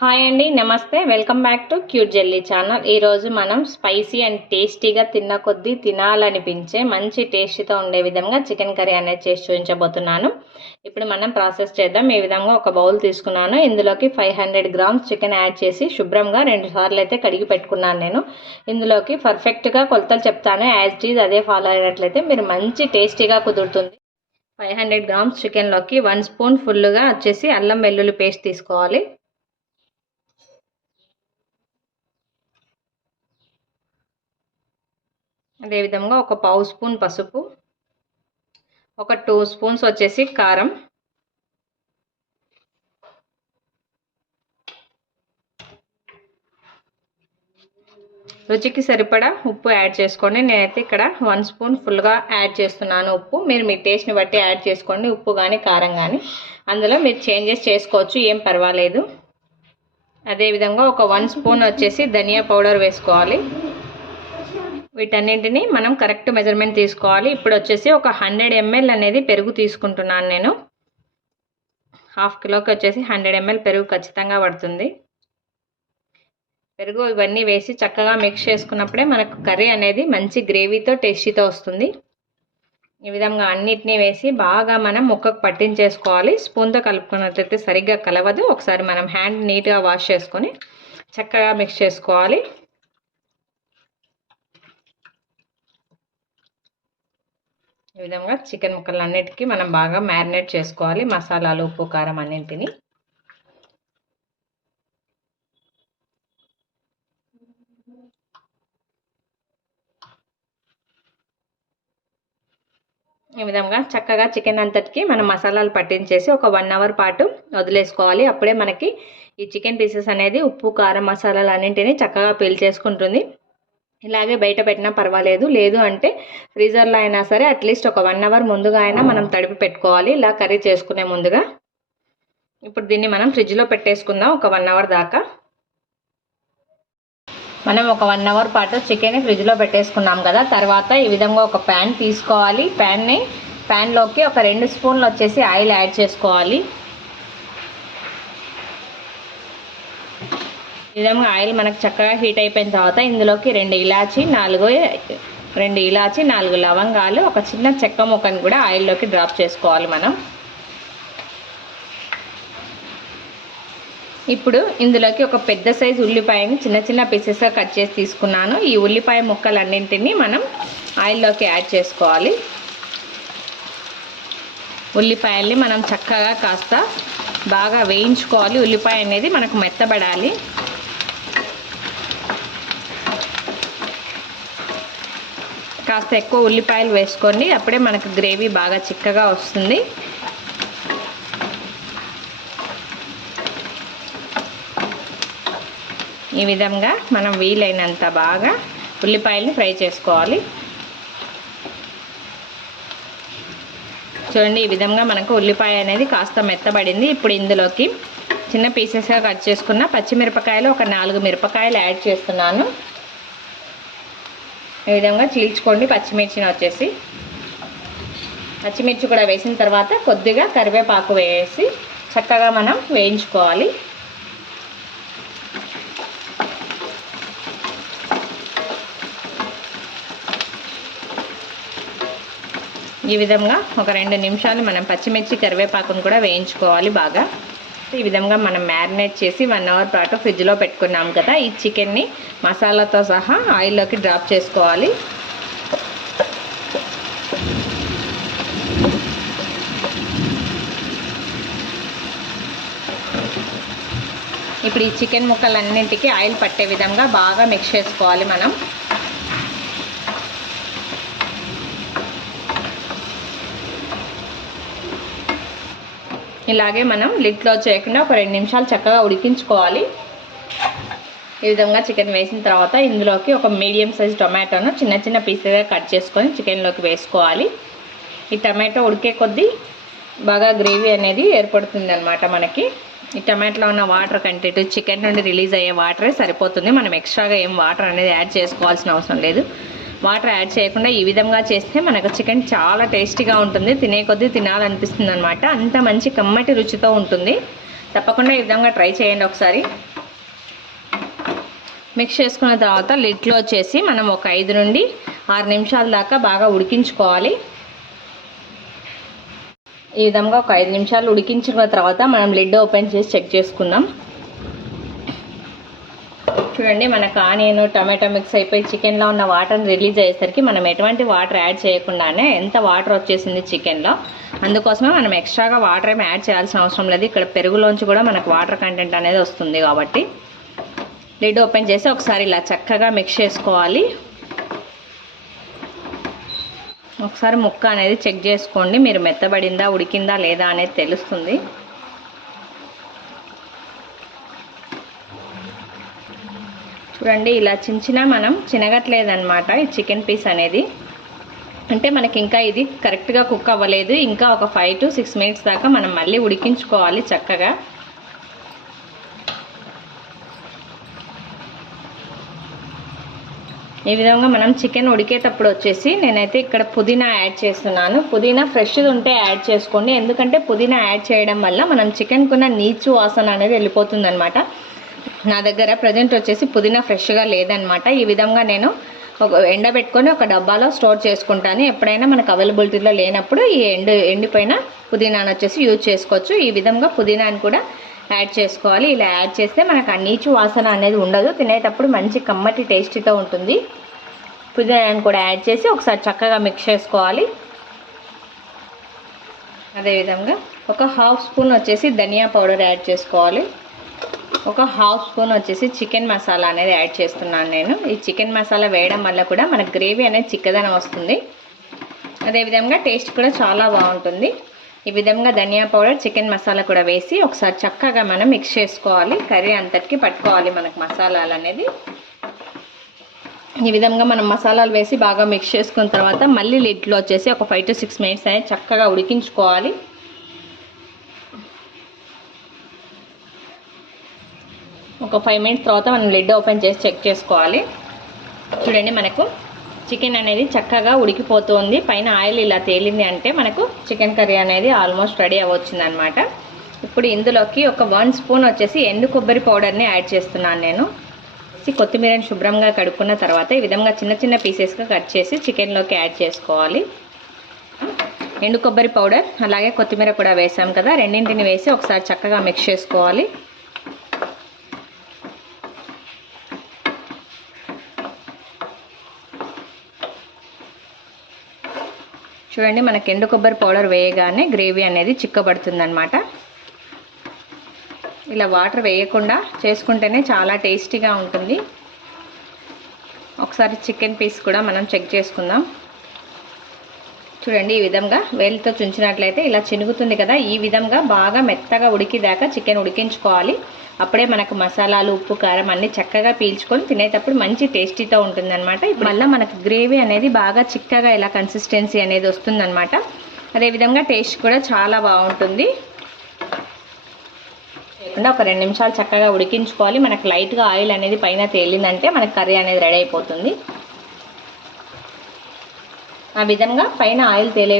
Hi అండి నమస్తే. Welcome back to cute jelly channel. ఈరోజు మనం స్పైసీ అండ్ టేస్టీగా తిన్న కొద్దీ తినాలనిపించే మంచి టేస్టీతో ఉండే విధంగా చికెన్ కర్రీ అనేది చేసి చూపించబోతున్నాను. ఇప్పుడు మనం ప్రాసెస్ చేద్దాం. ఈ విధంగా ఒక బౌల్ తీసుకున్నాను. ఇందులోకి five hundred grams chicken add చేసి శుభ్రంగా రెండు సార్లు అయితే కడిగి పెట్టుకున్నాను నేను. ఇందులోకి పర్ఫెక్ట్గా కొలతలు చెప్తాను. యాజ్ చీజ్ అదే ఫాలో అయినట్లయితే మీరు మంచి టేస్టీగా కుదురుతుంది. ఫైవ్ హండ్రెడ్ గ్రామ్స్ చికెన్లోకి వన్ స్పూన్ ఫుల్గా వచ్చేసి అల్లం వెల్లుల్లి పేస్ట్ తీసుకోవాలి. అదేవిధంగా ఒక పావు స్పూన్ పసుపు ఒక టూ స్పూన్స్ వచ్చేసి కారం. రుచికి సరిపడా ఉప్పు యాడ్ చేసుకోండి. నేనైతే ఇక్కడ వన్ స్పూన్ ఫుల్గా యాడ్ చేస్తున్నాను ఉప్పు. మీరు మీ టేస్ట్ని బట్టి యాడ్ చేసుకోండి ఉప్పు కానీ కారం కానీ అందులో మీరు చేంజెస్ చేసుకోవచ్చు ఏం పర్వాలేదు. అదేవిధంగా ఒక వన్ స్పూన్ వచ్చేసి ధనియా పౌడర్ వేసుకోవాలి. వీటన్నింటినీ మనం కరెక్ట్ మెజర్మెంట్ తీసుకోవాలి. ఇప్పుడు వచ్చేసి ఒక హండ్రెడ్ ఎంఎల్ అనేది పెరుగు తీసుకుంటున్నాను నేను. హాఫ్ కిలోకి వచ్చేసి హండ్రెడ్ ఎంఎల్ పెరుగు ఖచ్చితంగా పడుతుంది. పెరుగు ఇవన్నీ వేసి చక్కగా మిక్స్ చేసుకున్నప్పుడే మనకు కర్రీ అనేది మంచి గ్రేవీతో టేస్టీతో వస్తుంది. ఈ విధంగా అన్నిటినీ వేసి బాగా మనం ముక్కకు పట్టించేసుకోవాలి. స్పూన్తో కలుపుకున్నట్లయితే సరిగ్గా కలవదు. ఒకసారి మనం హ్యాండ్ నీట్గా వాష్ చేసుకొని చక్కగా మిక్స్ చేసుకోవాలి. ఈ విధంగా చికెన్ ముక్కలు అన్నిటికీ మనం బాగా మ్యారినేట్ చేసుకోవాలి. మసాలాలు ఉప్పు కారం అన్నింటిని. ఈ విధంగా చక్కగా చికెన్ అంతటికి మనం మసాలాలు పట్టించేసి ఒక వన్ అవర్ పాటు వదిలేసుకోవాలి. అప్పుడే మనకి ఈ చికెన్ పీసెస్ అనేది ఉప్పు కారం మసాలాలు అన్నింటినీ చక్కగా పీల్చేసుకుంటుంది ఇలాగే బయట పెట్టినా పర్వాలేదు. లేదు అంటే ఫ్రీజర్లో అయినా సరే అట్లీస్ట్ ఒక వన్ అవర్ ముందుగా అయినా మనం తడిపి పెట్టుకోవాలి. ఇలా కర్రీ చేసుకునే ముందుగా ఇప్పుడు దీన్ని మనం ఫ్రిడ్జ్లో పెట్టేసుకుందాం. ఒక వన్ అవర్ దాకా. మనం ఒక వన్ అవర్ పాటు చికెన్ ఫ్రిడ్జ్లో పెట్టేసుకున్నాం కదా. తర్వాత ఈ విధంగా ఒక ప్యాన్ తీసుకోవాలి. ప్యాన్ని ప్యాన్లోకి ఒక రెండు స్పూన్లు వచ్చేసి ఆయిల్ యాడ్ చేసుకోవాలి. విధంగా ఆయిల్ మనకు చక్కగా హీట్ అయిపోయిన తర్వాత ఇందులోకి రెండు ఇలాచి నాలుగు రెండు ఇలాచి నాలుగు లవంగాలు ఒక చిన్న చెక్క ముక్కను కూడా ఆయిల్లోకి డ్రాప్ చేసుకోవాలి మనం. ఇప్పుడు ఇందులోకి ఒక పెద్ద సైజు ఉల్లిపాయని చిన్న చిన్న పీసెస్గా కట్ చేసి తీసుకున్నాను. ఈ ఉల్లిపాయ ముక్కలన్నింటినీ మనం ఆయిల్లోకి యాడ్ చేసుకోవాలి. ఉల్లిపాయల్ని మనం చక్కగా కాస్త బాగా వేయించుకోవాలి. ఉల్లిపాయ అనేది మనకు మెత్తబడాలి. కాస్త ఎక్కువ ఉల్లిపాయలు వేసుకోండి. అప్పుడే మనకు గ్రేవీ బాగా చిక్కగా వస్తుంది. ఈ విధంగా మనం వీలైనంత బాగా ఉల్లిపాయల్ని ఫ్రై చేసుకోవాలి. చూడండి ఈ విధంగా మనకు ఉల్లిపాయ అనేది కాస్త మెత్తబడింది. ఇప్పుడు ఇందులోకి చిన్న పీసెస్గా కట్ చేసుకున్న పచ్చిమిరపకాయలు ఒక నాలుగు మిరపకాయలు యాడ్ చేస్తున్నాను. ఈ విధంగా చీల్చుకోండి పచ్చిమిర్చిని వచ్చేసి. పచ్చిమిర్చి కూడా వేసిన తర్వాత కొద్దిగా కరివేపాకు వేసి చక్కగా మనం వేయించుకోవాలి. ఈ విధంగా ఒక రెండు నిమిషాలు మనం పచ్చిమిర్చి కరివేపాకును కూడా వేయించుకోవాలి బాగా. ఈ విధంగా మనం మ్యారినేట్ చేసి వన్ అవర్ పాటు ఫ్రిడ్జ్లో పెట్టుకున్నాం కదా ఈ చికెన్ని మసాలాతో సహా ఆయిల్లోకి డ్రాప్ చేసుకోవాలి. ఇప్పుడు ఈ చికెన్ ముక్కలన్నింటికి ఆయిల్ పట్టే విధంగా బాగా మిక్స్ చేసుకోవాలి మనం. ఇలాగే మనం లిట్లో చేయకుండా ఒక రెండు నిమిషాలు చక్కగా ఉడికించుకోవాలి. ఈ విధంగా చికెన్ వేసిన తర్వాత ఇందులోకి ఒక మీడియం సైజ్ టొమాటోను చిన్న చిన్న పీసెస్గా కట్ చేసుకొని చికెన్లోకి వేసుకోవాలి. ఈ టమాటో ఉడికే కొద్దీ బాగా గ్రేవీ అనేది ఏర్పడుతుంది అనమాట మనకి. ఈ టమాటోలో ఉన్న వాటర్ కంటెంట్ చికెన్ నుండి రిలీజ్ అయ్యే వాటరే సరిపోతుంది. మనం ఎక్స్ట్రాగా ఏం వాటర్ అనేది యాడ్ చేసుకోవాల్సిన అవసరం లేదు. వాటర్ యాడ్ చేయకుండా ఈ విధంగా చేస్తే మనకు చికెన్ చాలా టేస్టీగా ఉంటుంది. తినే కొద్దీ తినాలనిపిస్తుంది అనమాట అంత మంచి కమ్మటి రుచితో ఉంటుంది. తప్పకుండా ఈ విధంగా ట్రై చేయండి ఒకసారి. మిక్స్ చేసుకున్న తర్వాత లిట్లో వచ్చేసి మనం ఒక ఐదు నుండి ఆరు నిమిషాల దాకా బాగా ఉడికించుకోవాలి. ఈ విధంగా ఒక ఐదు నిమిషాలు ఉడికించిన తర్వాత మనం లిడ్ ఓపెన్ చేసి చెక్ చేసుకుందాం. చూడండి మనకు ఆనియన్ టమాటో మిక్స్ అయిపోయి చికెన్లో ఉన్న వాటర్ని రిలీజ్ అయ్యేసరికి మనం ఎటువంటి వాటర్ యాడ్ చేయకుండానే ఎంత వాటర్ వచ్చేసింది చికెన్లో అందుకోసమే మనం ఎక్స్ట్రాగా వాటర్ ఏమి యాడ్ చేయాల్సిన అవసరం లేదు. ఇక్కడ పెరుగులోంచి కూడా మనకు వాటర్ కంటెంట్ అనేది వస్తుంది కాబట్టి. లిడ్ ఓపెన్ చేసి ఒకసారి ఇలా చక్కగా మిక్స్ చేసుకోవాలి. ఒకసారి ముక్క అనేది చెక్ చేసుకోండి. మీరు మెత్తబడిందా ఉడికిందా లేదా అనేది తెలుస్తుంది. చూడండి ఇలా చించిన మనం చినగట్లేదనమాట ఈ చికెన్ పీస్ అనేది. అంటే మనకి ఇంకా ఇది కరెక్ట్గా కుక్ అవ్వలేదు. ఇంకా ఒక ఫైవ్ టు సిక్స్ మినిట్స్ దాకా మనం మళ్ళీ ఉడికించుకోవాలి చక్కగా. ఈ విధంగా మనం చికెన్ ఉడికేటప్పుడు వచ్చేసి నేనైతే ఇక్కడ పుదీనా యాడ్ చేస్తున్నాను. పుదీనా ఫ్రెష్ది ఉంటే యాడ్ చేసుకోండి. ఎందుకంటే పుదీనా యాడ్ చేయడం వల్ల మనం చికెన్కున్న నీచు వాసన అనేది వెళ్ళిపోతుంది అనమాట నా దగ్గర ప్రజెంట్ వచ్చేసి పుదీనా ఫ్రెష్గా లేదనమాట ఈ విధంగా నేను ఒక ఎండబెట్టుకొని ఒక డబ్బాలో స్టోర్ చేసుకుంటాను. ఎప్పుడైనా మనకు అవైలబిలిటీలో లేనప్పుడు ఈ ఎండు ఎండిపోయిన పుదీనాను వచ్చేసి యూజ్ చేసుకోవచ్చు. ఈ విధంగా పుదీనాని కూడా యాడ్ చేసుకోవాలి. ఇలా యాడ్ చేస్తే మనకు ఆ నీచు వాసన అనేది ఉండదు. తినేటప్పుడు మంచి కమ్మటి టేస్టీతో ఉంటుంది. పుదీనాను కూడా యాడ్ చేసి ఒకసారి చక్కగా మిక్స్ చేసుకోవాలి. అదేవిధంగా ఒక హాఫ్ స్పూన్ వచ్చేసి ధనియా పౌడర్ యాడ్ చేసుకోవాలి. ఒక హాఫ్ స్పూన్ వచ్చేసి చికెన్ మసాలా అనేది యాడ్ చేస్తున్నాను నేను. ఈ చికెన్ మసాలా వేయడం వల్ల కూడా మన గ్రేవీ అనేది చిక్కదనం వస్తుంది. అదేవిధంగా టేస్ట్ కూడా చాలా బాగుంటుంది. ఈ విధంగా ధనియా పౌడర్ చికెన్ మసాలా కూడా వేసి ఒకసారి చక్కగా మనం మిక్స్ చేసుకోవాలి. కర్రీ అంతటికి పట్టుకోవాలి మనకు మసాలాలు అనేది. ఈ విధంగా మనం మసాలాలు వేసి బాగా మిక్స్ చేసుకున్న తర్వాత మళ్ళీ లిడ్లో వచ్చేసి ఒక ఫైవ్ టు సిక్స్ మినిట్స్ అనేది చక్కగా ఉడికించుకోవాలి. ఒక ఫైవ్ మినిట్స్ తర్వాత మనం లిడ్ ఓపెన్ చేసి చెక్ చేసుకోవాలి. చూడండి మనకు చికెన్ అనేది చక్కగా ఉడికిపోతుంది. పైన ఆయిల్ ఇలా తేలింది అంటే మనకు చికెన్ కర్రీ అనేది ఆల్మోస్ట్ రెడీ అవ్వచ్చింది అనమాట ఇప్పుడు ఇందులోకి ఒక వన్ స్పూన్ వచ్చేసి ఎండు కొబ్బరి పౌడర్ని యాడ్ చేస్తున్నాను నేను. కొత్తిమీరని శుభ్రంగా కడుక్కున్న తర్వాత ఈ విధంగా చిన్న చిన్న పీసెస్గా కట్ చేసి చికెన్లోకి యాడ్ చేసుకోవాలి. ఎండు కొబ్బరి పౌడర్ అలాగే కొత్తిమీర కూడా వేసాం కదా. రెండింటిని వేసి ఒకసారి చక్కగా మిక్స్ చేసుకోవాలి. చూడండి మనకి ఎండు కొబ్బరి పౌడర్ వేయగానే గ్రేవీ అనేది చిక్కబడుతుందనమాట ఇలా వాటర్ వేయకుండా చేసుకుంటేనే చాలా టేస్టీగా ఉంటుంది. ఒకసారి చికెన్ పీస్ కూడా మనం చెక్ చేసుకుందాం. చూడండి ఈ విధంగా వేలితో చుంచినట్లయితే ఇలా చినుగుతుంది కదా. ఈ విధంగా బాగా మెత్తగా ఉడికిదాకా చికెన్ ఉడికించుకోవాలి. అప్పుడే మనకు మసాలాలు ఉప్పు కారం అన్ని చక్కగా పీల్చుకొని తినేటప్పుడు మంచి టేస్టీతో అనమాట మళ్ళీ మనకు గ్రేవీ అనేది బాగా చిక్కగా ఇలా కన్సిస్టెన్సీ అనేది వస్తుందన్నమాట. అదేవిధంగా టేస్ట్ కూడా చాలా బాగుంటుంది. లేకుండా ఒక రెండు నిమిషాలు చక్కగా ఉడికించుకోవాలి. మనకు లైట్గా ఆయిల్ అనేది పైన తేలిందంటే మనకు కర్రీ అనేది రెడీ అయిపోతుంది. ఆ విధంగా పైన ఆయిల్ తేలే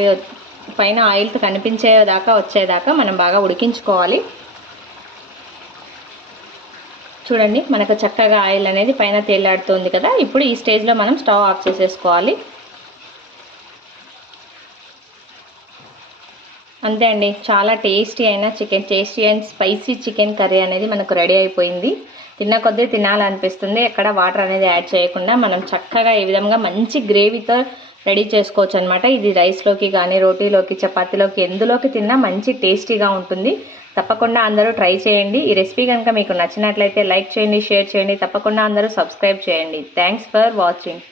పైన ఆయిల్ కనిపించేదాకా వచ్చేదాకా మనం బాగా ఉడికించుకోవాలి. చూడండి మనకు చక్కగా ఆయిల్ అనేది పైన తేలాడుతుంది కదా. ఇప్పుడు ఈ స్టేజ్లో మనం స్టవ్ ఆఫ్ చేసేసుకోవాలి. అంతే అండి చాలా టేస్టీ అయిన chicken tasty and spicy chicken curry అనేది మనకు రెడీ అయిపోయింది. తిన్న కొద్దీ తినాలనిపిస్తుంది. ఎక్కడ వాటర్ అనేది యాడ్ చేయకుండా మనం చక్కగా ఈ విధంగా మంచి గ్రేవీతో రెడీ చేసుకోవచ్చు అనమాట ఇది రైస్లోకి కానీ రోటీలోకి చపాతీలోకి ఎందులోకి తిన్నా మంచి టేస్టీగా ఉంటుంది. తప్పకుండా అందరూ ట్రై చేయండి. ఈ రెసిపీ కనుక మీకు నచ్చినట్లయితే లైక్ చేయండి షేర్ చేయండి. తప్పకుండా అందరూ సబ్స్క్రైబ్ చేయండి. Thanks for watching.